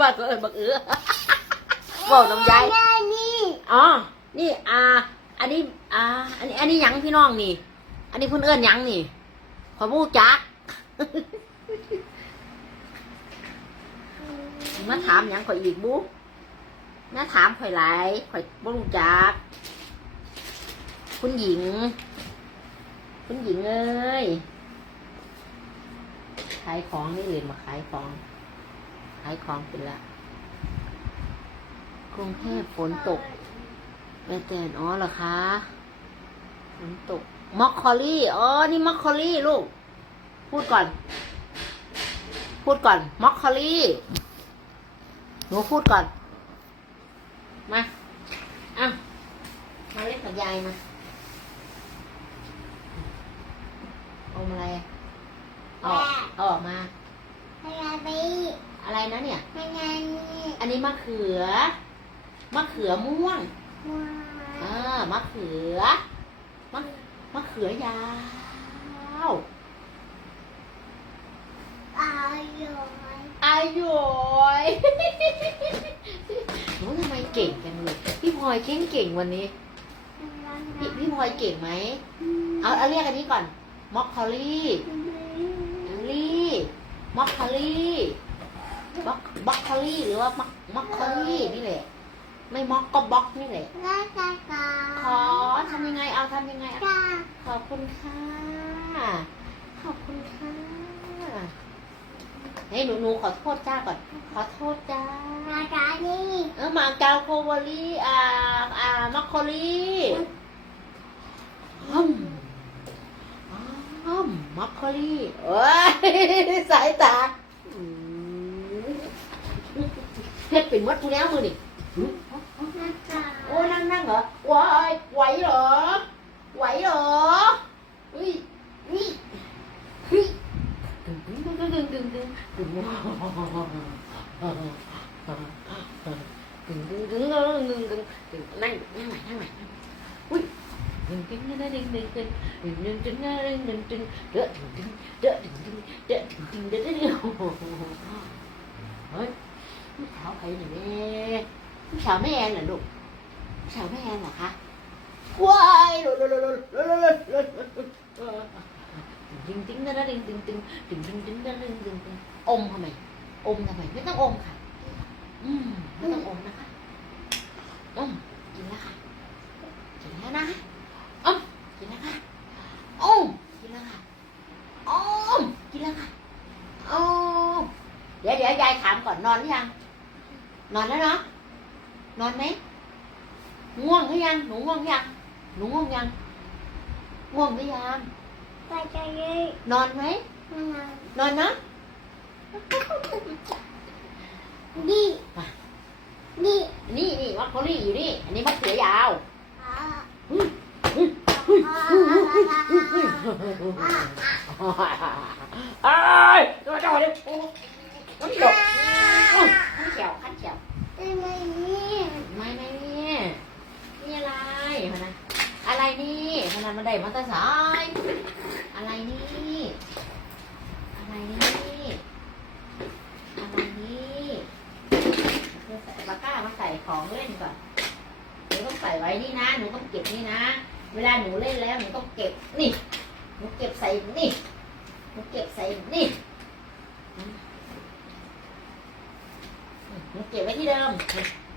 บักเออบักเออบอกน้ำยายนี่อ๋อ นี่อ่า อันนี้อ่า อันนี้ อันนี้หยังพี่น้องนี่ อันนี้เพื่อนเอื้อนหยังนี่ขอยบูจักมาถามหยังข่อยอีกบูมาถามข่อยหลายข่อยบ่รู้จัก คุณหญิง คุณหญิงเอ้ยขายของนี่อื่นมาขายของ ขายของเป็นละกรุงเทพฝนตกแม่แตนอ๋อเหรอคะฝนตกมอคคอลี่อ๋อนี่มอคคอลี่ลูก พูดก่อน พูดก่อนมอคคอลี่หนูพูดก่อน มาอะมาเล่นกับยายมาเอามาอะไรออาเออกมา อะไรนะเนี่ยอะไรนี่อันนี้มะเขือ มะเขือม่วงว้าอ่ามะเขือ มะ มะเขือยาวอร่อยอายุยหนูทำไมเก่งจังเลยพี่พลอยเก่งเก่งวันนี้ พี่พี่พลอยเก่งไหม เอาเอาเรียกอันนี้ก่อน มอคคอลี่ลี่ มอคคอลี่ บ็อกบ็อกคอลี่หรือว่ามักมักคอลี่นี่แหละ ไม่ม็อกก็บ็อกนี่แหละลาตาตาขอทำยังไงเอาทำยังไงเอาตาขอบคุณค่ะขอบคุณค่ะเฮ้ยหนูหนูขอโทษจ้าก่อน ขอโทษจ้าตาตานี่เออมาเกาโควอลี่อ่าอ่ามัคโคลี่อืมอืมมัคโคลี่โอ้ยสายตาอืม เฮ็ดเป็นมัดผู้แล้วมือนี่ตาตาโอ้ยนั่งนั่งเหรอวายไหวเหรอ ไหวเหรอเฮ้ยนี่เฮ้ยดึงดึงดึงดึงดึงดึงดึงดึงดึงดึงดึงดึงดึงดึงดึงดึงดึงนั่งนั่งใหม่นั่งใหม่อุ้ยดึงดึงดึงดึงดึงดึงดึงดึงดึงดึงดึงดึงดึงเด้อดึงดึงเด้อดึงดึงเด้อดึงดึงเด้อดึงโอ้โหเฮ้ย ลูกสาวใครเนี่ยแม่ลูกสาวแม่แอนเหรอลูกลูกสาวแม่แอนเหรอคะวายลุลุลุลุลุลุลุติงติงนะนะติงติงติงติงติงติงนะติงติงติงอมทำไมอมทำไมไม่ต้องอมค่ะ อืมไม่ต้องอมนะคะอมกินแล้วค่ะกินแล้วนะอมกินแล้วค่ะอมกินแล้วค่ะอมกินแล้วค่ะอมเดี๋ยวเดี๋ยวยายถามก่อนนอนหรือยัง นอนแล้วเนาะนอนไหมง่วงหรือยังหนูง่วงยังหนูง่วงยังง่วงหรือยังตาตานี่นอนไหมนอนนะนี่นี่นี่นี่มัคโคลี่อยู่นี่อันนี้มะเขือยาวอ่าเอ้ยตัวเจ้าเดี๋ยวโอ้น้ำเขียวน้ำเขียวขั้นเขียว อะไรนี่ ไม่ไม่นี่นี่อะไรพนะอะไรนี่พนันมัน ได้มาแตาสายอะไรนี่ อะไรนี่ อะไรนี่ใส่ปากกามาใส่ของเล่นก่อนหนูต้องใส่ไว้นี่นะ หนูต้องเก็บนี่นะ เวลาหนูเล่นแล้วหนูต้องเก็บนี่ หนูเก็บใส่นี่ หนูเก็บใส่นี่ หนูเก็บไว้ที่เดิม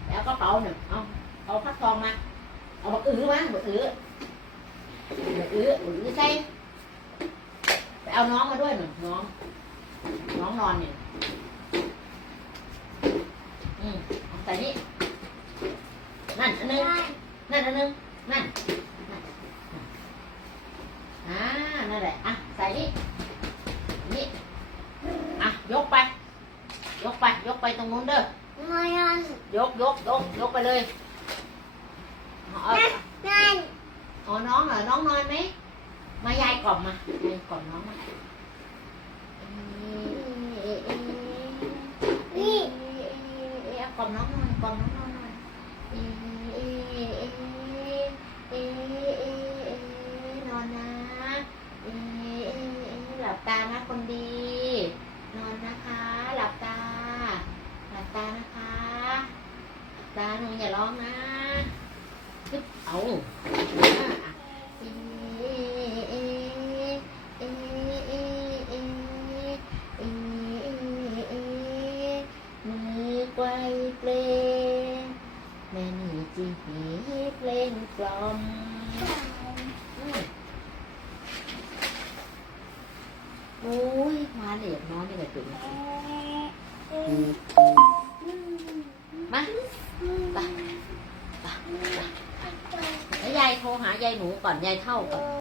แล้วกระเป๋าหนึ่งเอาเอาพัดทองมา เอาบักอื้อมาบักอื้อ บักอื้อบักอื้อใส่ไปเอาน้องมาด้วยหนึ่งน้อง น้องนอนเนี่ยอืมเอาใส่นี่นั่นอันนึงนั่นอันนึงนั่นนั่นอ่านั่นแหละอะใส่นี่นี่อะยกไป ยกไป ยกไปตรงนู้นเด้อมายันยกยกยกยกไปเลย น้องนอนไหม มายายกล่อมมายายกล่อมน้องมานี่กล่อมน้องนอนกล่อมน้องนอนนอนนะเออหลับตานะคนดี มโอ้ยมาเด็กน้อยนี่แหละจุ๋มมาไปไปไปแล้วยายโทรหายายหนูก่อน ยายเท่าก่อน